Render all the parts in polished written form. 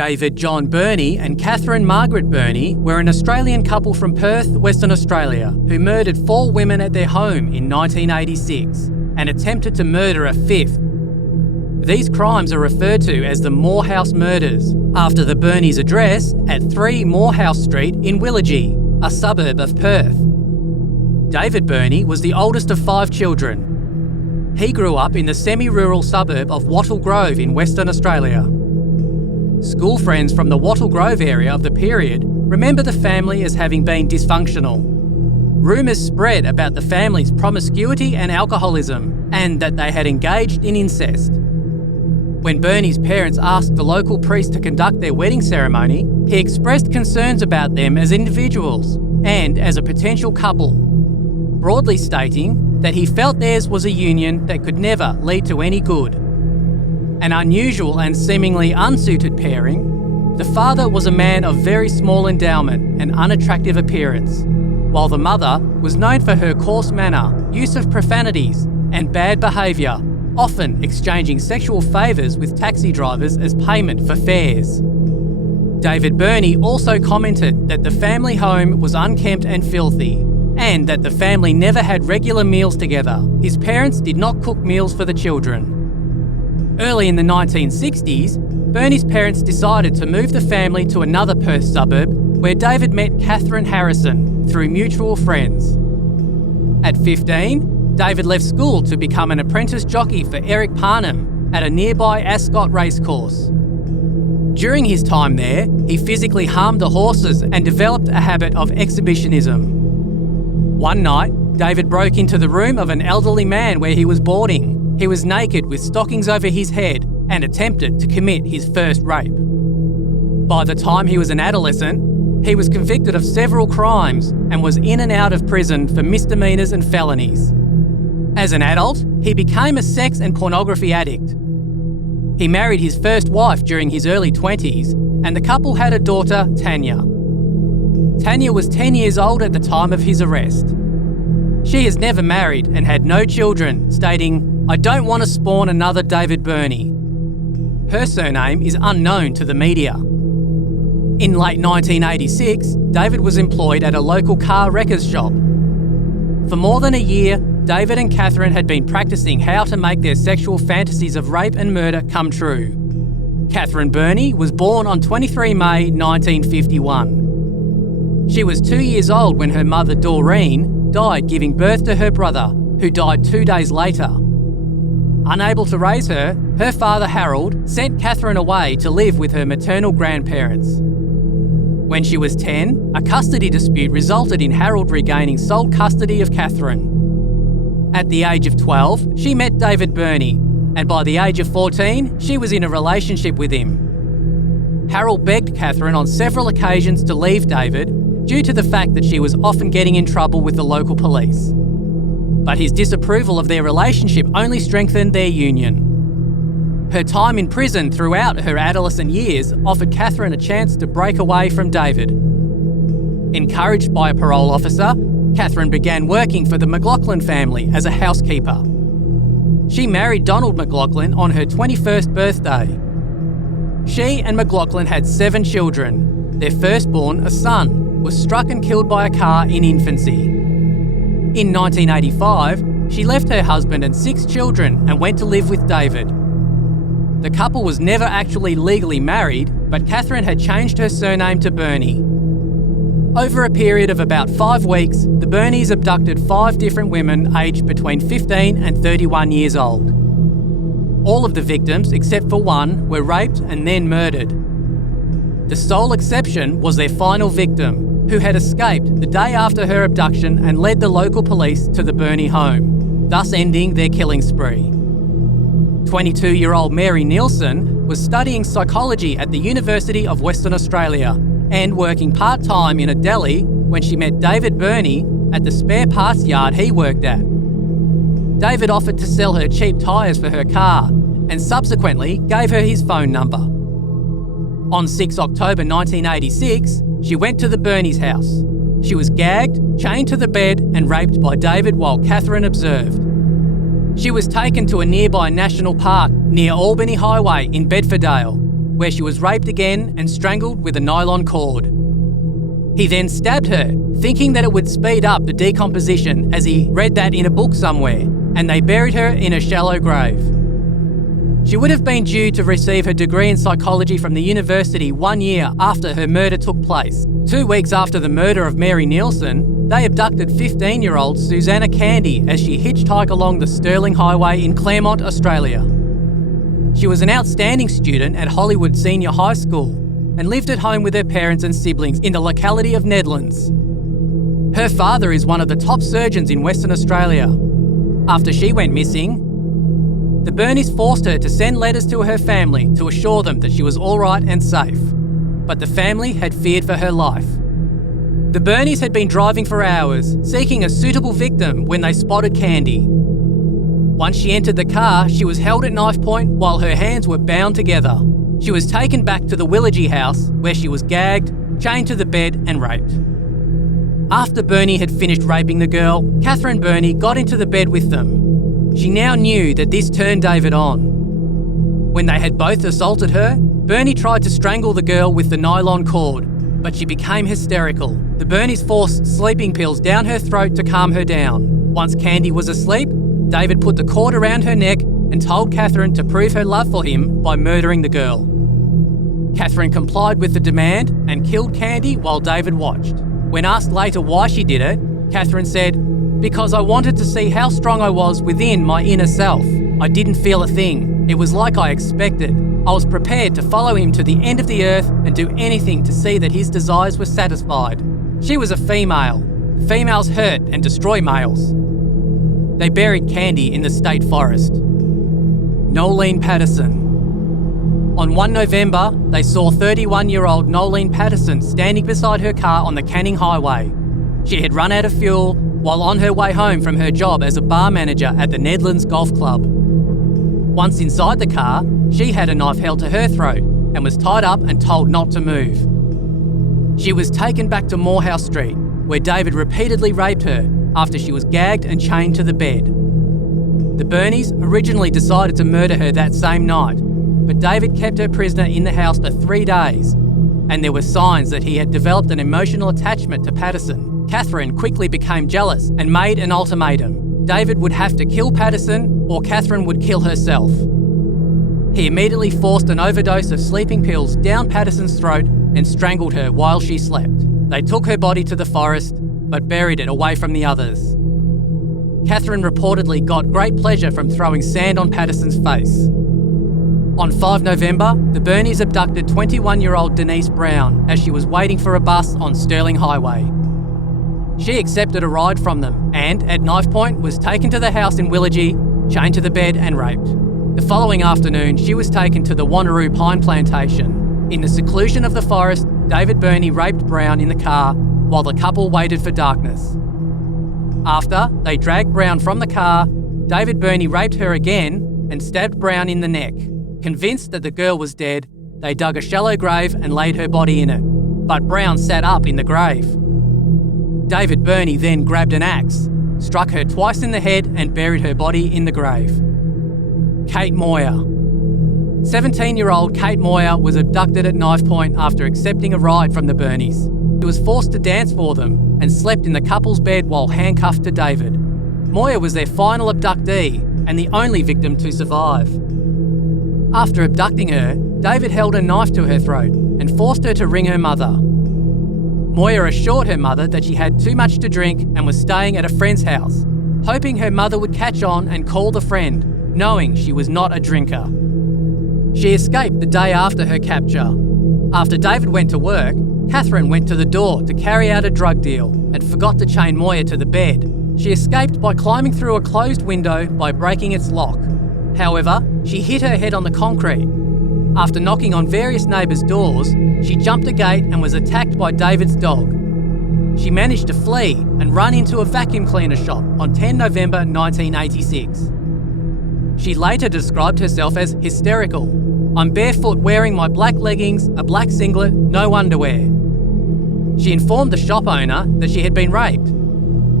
David John Burney and Catherine Margaret Burney were an Australian couple from Perth, Western Australia, who murdered 4 women at their home in 1986 and attempted to murder a 5th. These crimes are referred to as the Moorhouse murders, after the Burneys' address at 3 Moorhouse Street in Willagee, a suburb of Perth. David Burney was the oldest of 5 children. He grew up in the semi-rural suburb of Wattle Grove in Western Australia. School friends from the Wattle Grove area of the period remember the family as having been dysfunctional. Rumours spread about the family's promiscuity and alcoholism, and that they had engaged in incest. When Burney's parents asked the local priest to conduct their wedding ceremony, he expressed concerns about them as individuals and as a potential couple, broadly stating that he felt theirs was a union that could never lead to any good. An unusual and seemingly unsuited pairing, the father was a man of very small endowment and unattractive appearance, while the mother was known for her coarse manner, use of profanities, and bad behaviour, often exchanging sexual favours with taxi drivers as payment for fares. David Burney also commented that the family home was unkempt and filthy, and that the family never had regular meals together. His parents did not cook meals for the children. Early in the 1960s, Burney's parents decided to move the family to another Perth suburb where David met Catherine Harrison through mutual friends. At 15, David left school to become an apprentice jockey for Eric Parnham at a nearby Ascot racecourse. During his time there, he physically harmed the horses and developed a habit of exhibitionism. One night, David broke into the room of an elderly man where he was boarding. He was naked with stockings over his head and attempted to commit his first rape. By the time he was an adolescent, he was convicted of several crimes and was in and out of prison for misdemeanours and felonies. As an adult, he became a sex and pornography addict. He married his first wife during his early 20s, and the couple had a daughter, Tanya. Tanya was 10 years old at the time of his arrest. She has never married and had no children, stating, "I don't want to spawn another David Burney." Her surname is unknown to the media. In late 1986, David was employed at a local car wreckers shop. For more than a year, David and Catherine had been practicing how to make their sexual fantasies of rape and murder come true. Catherine Burney was born on 23 May 1951. She was 2 years old when her mother, Doreen, died giving birth to her brother, who died 2 days later. Unable to raise her, her father, Harold, sent Catherine away to live with her maternal grandparents. When she was 10, a custody dispute resulted in Harold regaining sole custody of Catherine. At the age of 12, she met David Burney, and by the age of 14, she was in a relationship with him. Harold begged Catherine on several occasions to leave David due to the fact that she was often getting in trouble with the local police. But his disapproval of their relationship only strengthened their union. Her time in prison throughout her adolescent years offered Catherine a chance to break away from David. Encouraged by a parole officer, Catherine began working for the McLaughlin family as a housekeeper. She married Donald McLaughlin on her 21st birthday. She and McLaughlin had 7 children. Their firstborn, a son, was struck and killed by a car in infancy. In 1985, she left her husband and 6 children and went to live with David. The couple was never actually legally married, but Catherine had changed her surname to Burney. Over a period of about 5 weeks, the Burneys abducted 5 different women aged between 15 and 31 years old. All of the victims, except for one, were raped and then murdered. The sole exception was their final victim, who had escaped the day after her abduction and led the local police to the Burney home, thus ending their killing spree. 22-year-old Mary Nielsen was studying psychology at the University of Western Australia and working part-time in a deli when she met David Burney at the spare parts yard he worked at. David offered to sell her cheap tyres for her car and subsequently gave her his phone number. On 6 October 1986, she went to the Burneys' house. She was gagged, chained to the bed and raped by David while Catherine observed. She was taken to a nearby national park near Albany Highway in Bedfordale, where she was raped again and strangled with a nylon cord. He then stabbed her, thinking that it would speed up the decomposition as he read that in a book somewhere, and they buried her in a shallow grave. She would have been due to receive her degree in psychology from the university 1 year after her murder took place. 2 weeks after the murder of Mary Nielsen, they abducted 15-year-old Susanna Candy as she hitchhiked along the Stirling Highway in Claremont, Australia. She was an outstanding student at Hollywood Senior High School and lived at home with her parents and siblings in the locality of Nedlands. Her father is one of the top surgeons in Western Australia. After she went missing, the Bernies forced her to send letters to her family to assure them that she was all right and safe, but the family had feared for her life. The Bernies had been driving for hours, seeking a suitable victim when they spotted Candy. Once she entered the car, she was held at knife point while her hands were bound together. She was taken back to the Willagee house, where she was gagged, chained to the bed and raped. After Bernie had finished raping the girl, Catherine Bernie got into the bed with them. She now knew that this turned David on. When they had both assaulted her, Bernie tried to strangle the girl with the nylon cord, but she became hysterical. The Bernies forced sleeping pills down her throat to calm her down. Once Candy was asleep, David put the cord around her neck and told Catherine to prove her love for him by murdering the girl. Catherine complied with the demand and killed Candy while David watched. When asked later why she did it, Catherine said, "Because I wanted to see how strong I was within my inner self. I didn't feel a thing. It was like I expected. I was prepared to follow him to the end of the earth and do anything to see that his desires were satisfied." She was a female. Females hurt and destroy males. They buried Candy in the state forest. Nolene Patterson. On 1 November, they saw 31-year-old Nolene Patterson standing beside her car on the Canning Highway. She had run out of fuel while on her way home from her job as a bar manager at the Nedlands Golf Club. Once inside the car, she had a knife held to her throat and was tied up and told not to move. She was taken back to Moorhouse Street, where David repeatedly raped her after she was gagged and chained to the bed. The Bernies originally decided to murder her that same night, but David kept her prisoner in the house for 3 days, and there were signs that he had developed an emotional attachment to Patterson. Catherine quickly became jealous and made an ultimatum. David would have to kill Patterson or Catherine would kill herself. He immediately forced an overdose of sleeping pills down Patterson's throat and strangled her while she slept. They took her body to the forest, but buried it away from the others. Catherine reportedly got great pleasure from throwing sand on Patterson's face. On 5 November, the Bernies abducted 21-year-old Denise Brown as she was waiting for a bus on Stirling Highway. She accepted a ride from them and, at knife point, was taken to the house in Willagee, chained to the bed and raped. The following afternoon, she was taken to the Wanneroo Pine Plantation. In the seclusion of the forest, David Bernie raped Brown in the car while the couple waited for darkness. After they dragged Brown from the car, David Bernie raped her again and stabbed Brown in the neck. Convinced that the girl was dead, they dug a shallow grave and laid her body in it, but Brown sat up in the grave. David Bernie then grabbed an axe, struck her twice in the head and buried her body in the grave. Kate Moyer. 17-year-old Kate Moyer was abducted at knife point after accepting a ride from the Bernies. She was forced to dance for them and slept in the couple's bed while handcuffed to David. Moyer was their final abductee and the only victim to survive. After abducting her, David held a knife to her throat and forced her to ring her mother. Moyer assured her mother that she had too much to drink and was staying at a friend's house, hoping her mother would catch on and call the friend, knowing she was not a drinker. She escaped the day after her capture. After David went to work, Catherine went to the door to carry out a drug deal and forgot to chain Moyer to the bed. She escaped by climbing through a closed window by breaking its lock. However, she hit her head on the concrete. After knocking on various neighbours' doors, she jumped a gate and was attacked by David's dog. She managed to flee and run into a vacuum cleaner shop on 10 November 1986. She later described herself as hysterical. "I'm barefoot wearing my black leggings, a black singlet, no underwear." She informed the shop owner that she had been raped.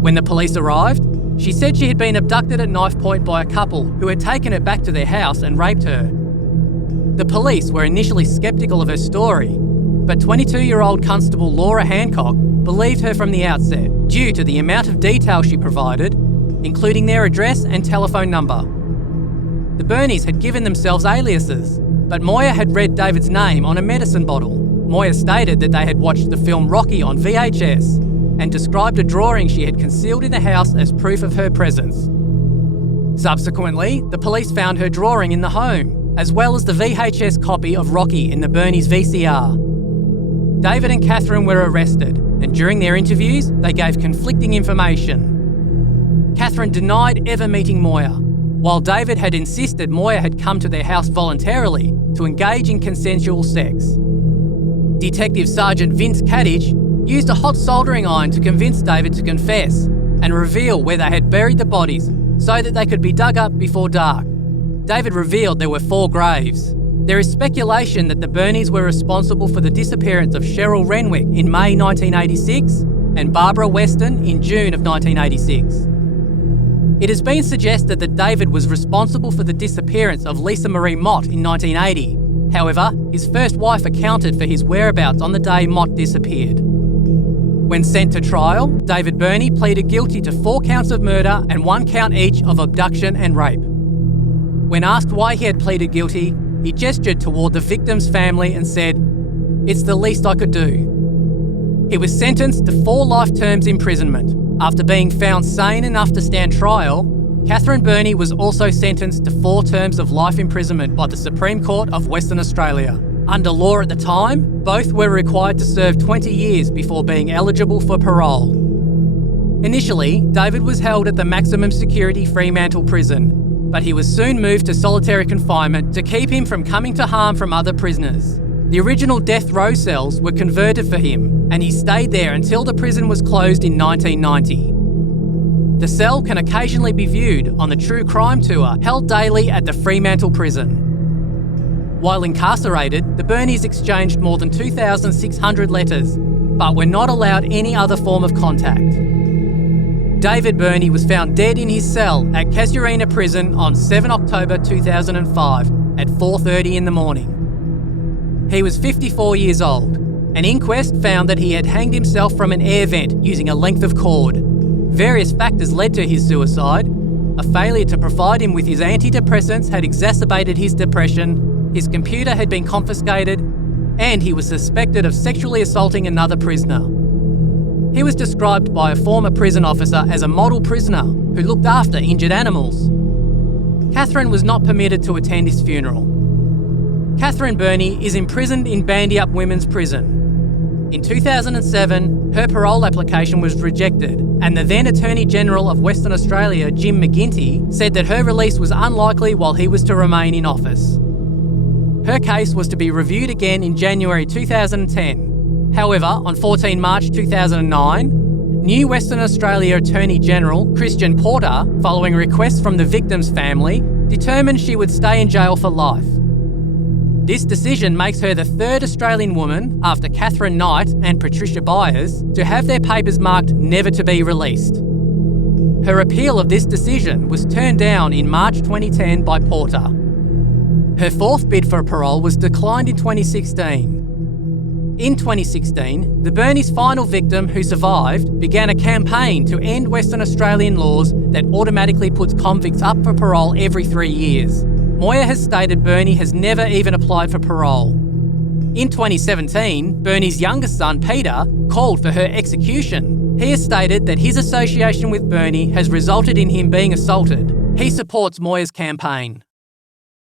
When the police arrived, she said she had been abducted at knife point by a couple who had taken her back to their house and raped her. The police were initially sceptical of her story, but 22-year-old Constable Laura Hancock believed her from the outset due to the amount of detail she provided, including their address and telephone number. The Bernies had given themselves aliases, but Moya had read David's name on a medicine bottle. Moya stated that they had watched the film Rocky on VHS and described a drawing she had concealed in the house as proof of her presence. Subsequently, the police found her drawing in the home, as well as the VHS copy of Rocky in the Bernies' VCR. David and Catherine were arrested, and during their interviews, they gave conflicting information. Catherine denied ever meeting Moya, while David had insisted Moya had come to their house voluntarily to engage in consensual sex. Detective Sergeant Vince Kadich used a hot soldering iron to convince David to confess and reveal where they had buried the bodies so that they could be dug up before dark. David revealed there were 4 graves. There is speculation that the Bernies were responsible for the disappearance of Cheryl Renwick in May 1986 and Barbara Weston in June of 1986. It has been suggested that David was responsible for the disappearance of Lisa Marie Mott in 1980. However, his first wife accounted for his whereabouts on the day Mott disappeared. When sent to trial, David Burney pleaded guilty to 4 counts of murder and 1 count each of abduction and rape. When asked why he had pleaded guilty, he gestured toward the victim's family and said, "It's the least I could do." He was sentenced to 4 life terms imprisonment. After being found sane enough to stand trial, Catherine Burney was also sentenced to 4 terms of life imprisonment by the Supreme Court of Western Australia. Under law at the time, both were required to serve 20 years before being eligible for parole. Initially, David was held at the maximum security Fremantle prison, but he was soon moved to solitary confinement to keep him from coming to harm from other prisoners. The original death row cells were converted for him, and he stayed there until the prison was closed in 1990. The cell can occasionally be viewed on the True Crime Tour held daily at the Fremantle prison. While incarcerated, the Bernies exchanged more than 2,600 letters, but were not allowed any other form of contact. David Burney was found dead in his cell at Casuarina Prison on 7 October 2005 at 4:30 in the morning. He was 54 years old. An inquest found that he had hanged himself from an air vent using a length of cord. Various factors led to his suicide. A failure to provide him with his antidepressants had exacerbated his depression, his computer had been confiscated, and he was suspected of sexually assaulting another prisoner. He was described by a former prison officer as a model prisoner who looked after injured animals. Catherine was not permitted to attend his funeral. Catherine Burney is imprisoned in Bandyup Women's Prison. In 2007, her parole application was rejected, and the then Attorney General of Western Australia, Jim McGuinty, said that her release was unlikely while he was to remain in office. Her case was to be reviewed again in January 2010. However, on 14 March 2009, new Western Australia Attorney General Christian Porter, following requests from the victim's family, determined she would stay in jail for life. This decision makes her the 3rd Australian woman, after Catherine Knight and Patricia Byers, to have their papers marked never to be released. Her appeal of this decision was turned down in March 2010 by Porter. Her 4th bid for parole was declined in 2016. In 2016, the Bernies' final victim, who survived, began a campaign to end Western Australian laws that automatically puts convicts up for parole every 3 years. Moya has stated Burney has never even applied for parole. In 2017, Burney's youngest son, Peter, called for her execution. He has stated that his association with Burney has resulted in him being assaulted. He supports Moya's campaign.